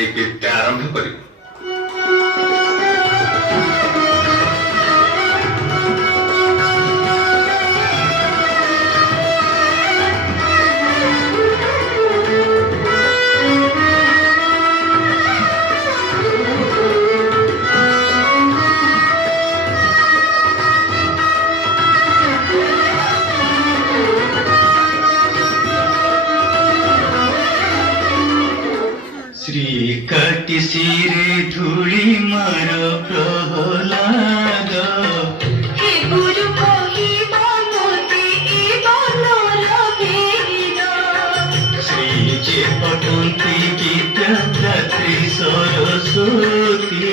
এই গীতটা আরম্ভ করি। श्रीकटि शिरे धूଳି मार प्रहलाद हे गुरु कहिब मोते ए बनर भेद श्री जे पठन्ति गीता दात्री सरस्वती